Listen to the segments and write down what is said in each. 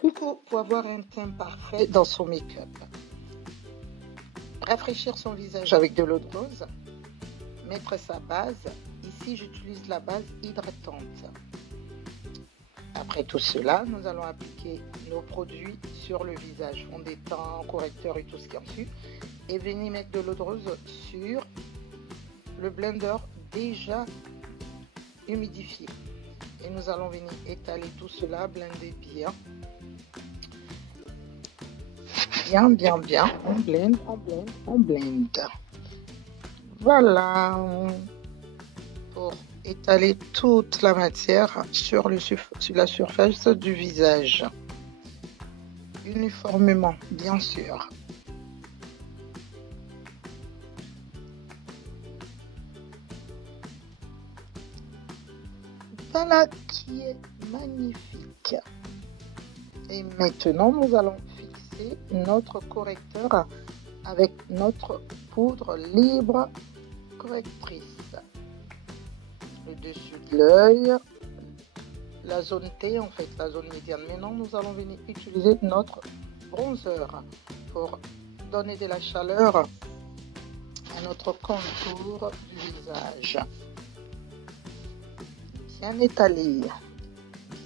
pour avoir un teint parfait dans son make-up. Rafraîchir son visage avec de l'eau de rose. Mettre sa base. Ici, j'utilise la base hydratante. Après tout cela, nous allons appliquer nos produits sur le visage, fond de teint, correcteur et tout ce qui en suit. Et venir mettre de l'eau de rose sur le blender déjà humidifié. Et nous allons venir étaler tout cela, blender bien. Bien. On blende. Voilà. Pour étaler toute la matière sur la surface du visage. Uniformément, bien sûr. Voilà qui est magnifique. Et maintenant, nous allons fixer notre correcteur avec notre poudre libre correctrice. Le dessus de l'œil, la zone T, en fait, la zone médiane. Maintenant, nous allons venir utiliser notre bronzer pour donner de la chaleur à notre contour du visage. Bien étalé,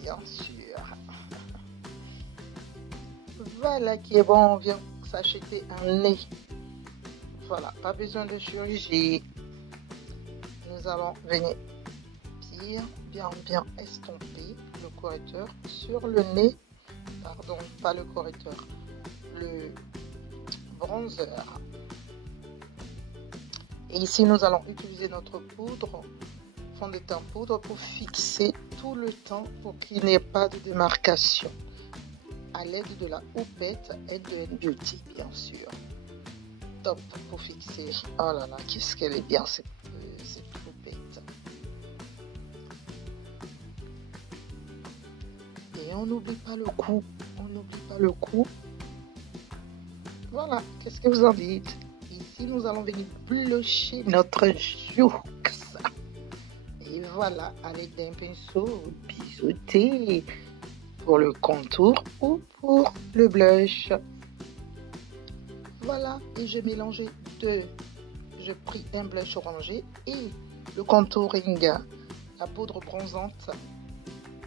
bien sûr. Voilà qui est bon, on vient s'acheter un nez. Voilà, pas besoin de chirurgie. Nous allons venir bien estomper le correcteur sur le nez. Pardon, pas le correcteur, le bronzer. Et ici, nous allons utiliser notre poudre, fond de teint poudre, pour fixer tout le temps pour qu'il n'y ait pas de démarcation. À l'aide de la houppette et de Beauty, bien sûr. Top pour fixer. Oh là là, qu'est-ce qu'elle est bien cette houppette. Et on n'oublie pas le cou. Voilà, qu'est-ce que vous en dites? Ici, nous allons venir blucher notre joue. Et voilà, avec d'un pinceau biseauté pour le contour ou pour le blush. Voilà, et j'ai mélangé deux. J'ai pris un blush orangé et le contouring, la poudre bronzante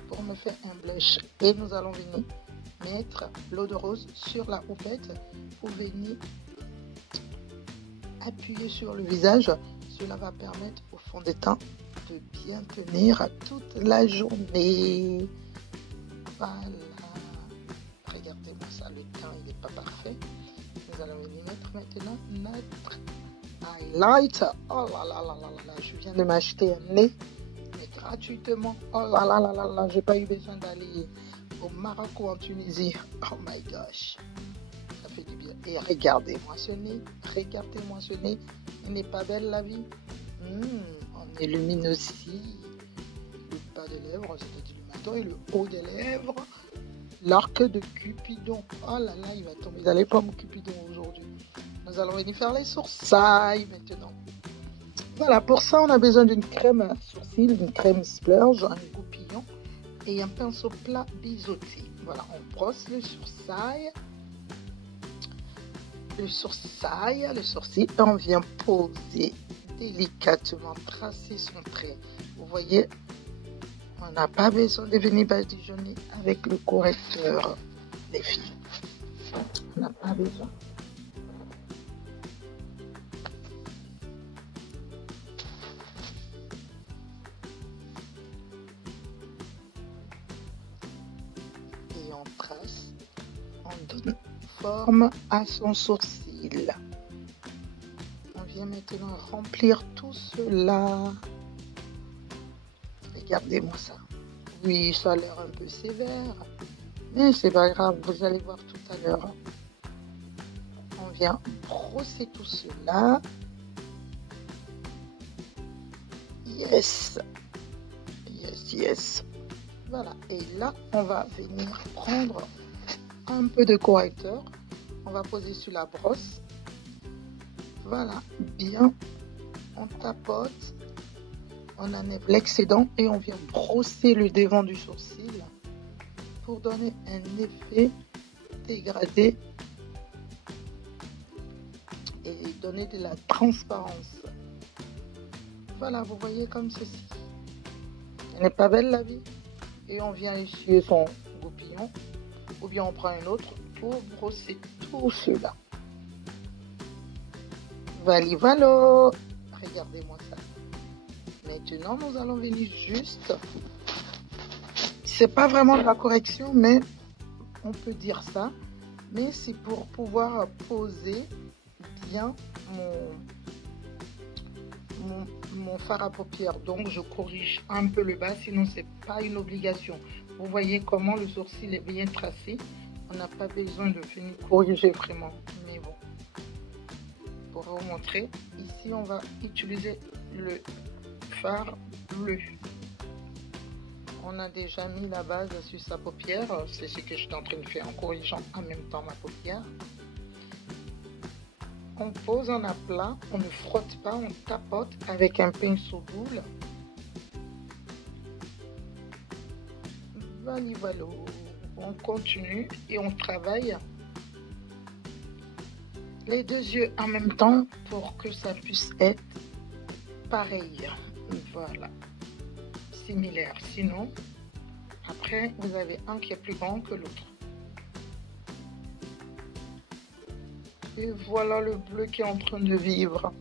pour me faire un blush. Et nous allons venir mettre l'eau de rose sur la houppette pour venir appuyer sur le visage. Cela va permettre au fond de teint de bien tenir toute la journée. Voilà. Regardez-moi ça, le teint il n'est pas parfait. Nous allons venir mettre maintenant notre highlight. Oh là là là là là, je viens de m'acheter un nez, mais gratuitement. Oh là là là là là, j'ai pas eu besoin d'aller au Maroc ou en Tunisie. Oh my gosh, ça fait du bien. Et regardez-moi ce nez, il n'est pas belle la vie. On illumine aussi le bas des lèvres, c'est-à-dire le menton et le haut des lèvres. L'arc de Cupidon. Oh là là, il va tomber dans les pommes Cupidon aujourd'hui. Nous allons venir faire les sourcils maintenant. Voilà, pour ça, on a besoin d'une crème à sourcils, d'une crème splurge, un goupillon et un pinceau plat biseauté. Voilà, on brosse le sourcil. Le sourcil, et on vient poser délicatement, tracer son trait. Vous voyez, on n'a pas besoin de venir badigeonner avec le correcteur, les filles. On n'a pas besoin. Et on trace, on donne forme à son sourcil. On vient maintenant remplir tout cela. Regardez-moi ça. Oui, ça a l'air un peu sévère, mais c'est pas grave, vous allez voir tout à l'heure. On vient brosser tout cela. Yes. Voilà, et là, on va venir prendre un peu de correcteur. On va poser sur la brosse. Voilà, bien. On tapote. On enlève l'excédent et on vient brosser le devant du sourcil pour donner un effet dégradé et donner de la transparence. Voilà, vous voyez comme ceci. Elle n'est pas belle la vie? Et on vient essuyer son goupillon, ou bien on prend un autre pour brosser tout cela. Voilà, regardez-moi ça. Maintenant, nous allons venir juste, c'est pas vraiment de la correction, mais on peut dire ça, mais c'est pour pouvoir poser bien mon fard à paupières. Donc je corrige un peu le bas, sinon c'est pas une obligation. Vous voyez comment le sourcil est bien tracé, on n'a pas besoin de venir corriger vraiment, mais bon, pour vous montrer, ici on va utiliser le fard bleu. On a déjà mis la base sur sa paupière, c'est ce que je suis en train de faire en corrigeant en même temps ma paupière. On pose en aplat, on ne frotte pas, on tapote avec un pinceau boule. Voilà, on continue et on travaille les deux yeux en même temps pour que ça puisse être pareil. Voilà, similaire. Sinon, après, vous avez un qui est plus grand que l'autre. Et voilà le bleu qui est en train de vivre.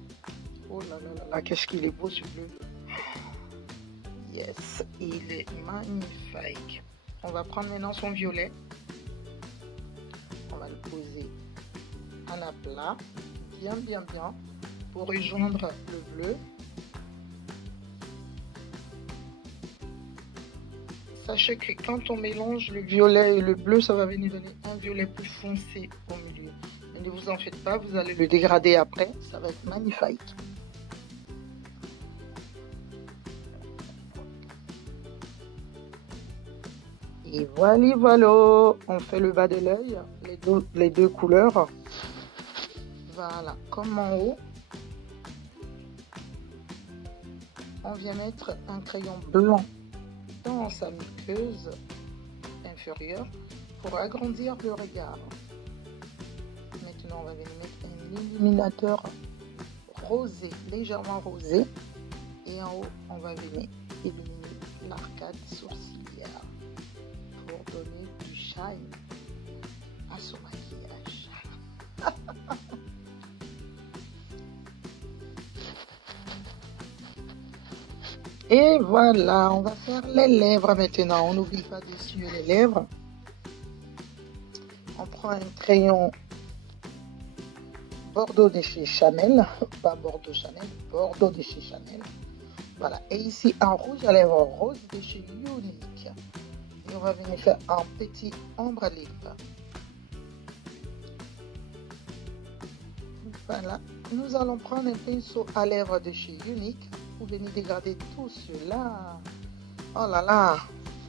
Oh là là là là, qu'est-ce qu'il est beau ce bleu. Yes, il est magnifique. On va prendre maintenant son violet. On va le poser en aplat, bien pour rejoindre le bleu. Sachez que quand on mélange le violet et le bleu, ça va venir donner un violet plus foncé au milieu. Ne vous en faites pas, vous allez le dégrader après, ça va être magnifique. Et voilà, on fait le bas de l'œil, les deux couleurs. Voilà, comme en haut, on vient mettre un crayon blanc dans sa muqueuse inférieure pour agrandir le regard. Maintenant, on va venir mettre un illuminateur rosé, légèrement rosé. Et en haut, on va venir illuminer l'arcade sourcilière pour donner du shine à son maquillage. Et voilà, on va faire les lèvres maintenant. On n'oublie pas d'essuyer les lèvres. On prend un crayon Bordeaux de chez Chanel, pas Bordeaux Chanel, Bordeaux de chez Chanel. Voilà, et ici un rouge à lèvres rose de chez Unique. Et on va venir faire un petit ombre à lèvres. Voilà, nous allons prendre un pinceau à lèvres de chez Unique pour venir dégrader tout cela. Oh là là,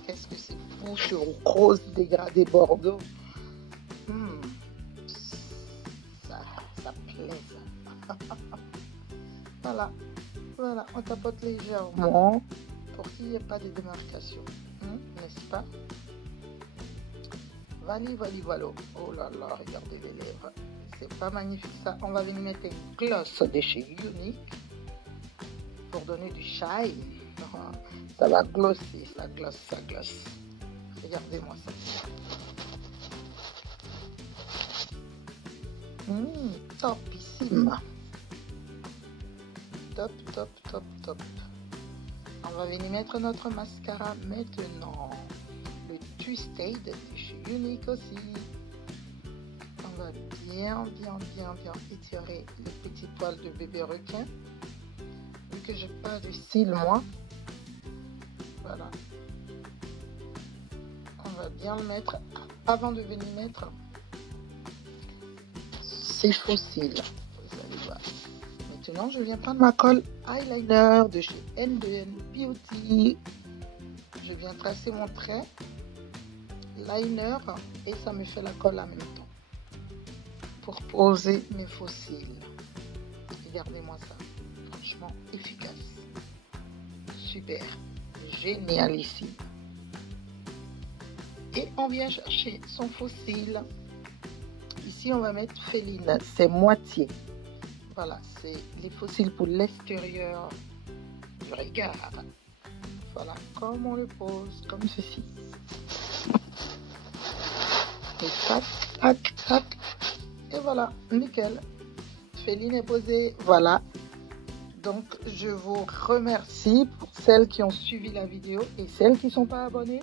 qu'est-ce que c'est beau ce rose dégradé Bordeaux. Ça plaît ça. Voilà, on tapote légèrement pour qu'il n'y ait pas de démarcation, n'est-ce pas? Voilà. Oh là là, regardez les lèvres. C'est pas magnifique ça. On va venir mettre une gloss de chez Unique pour donner du shine. Ça va glosser, ça glosse. Regardez-moi ça. Topissime. Top. On va venir mettre notre mascara maintenant. Le Twisted de chez Unique aussi. On va bien étirer les petites toiles de bébé requin. Vu que j'ai pas de cils moi. Voilà. On va bien le mettre avant de venir mettre ses faux cils. Vous allez voir. Maintenant, je viens prendre ma colle eyeliner de chez N2N Beauty. Je viens tracer mon trait, liner, et ça me fait la colle en même temps pour poser mes faux cils. Regardez-moi ça, franchement efficace, super, génial ici. Et on vient chercher son fossile. Ici, on va mettre féline, c'est moitié. Voilà, c'est les fossiles pour l'extérieur du regard. Voilà, comme on le pose, comme ceci. Et tac, tac, tac. Et voilà, nickel. Féline est posée, voilà. Donc, je vous remercie pour celles qui ont suivi la vidéo et celles qui ne sont pas abonnées.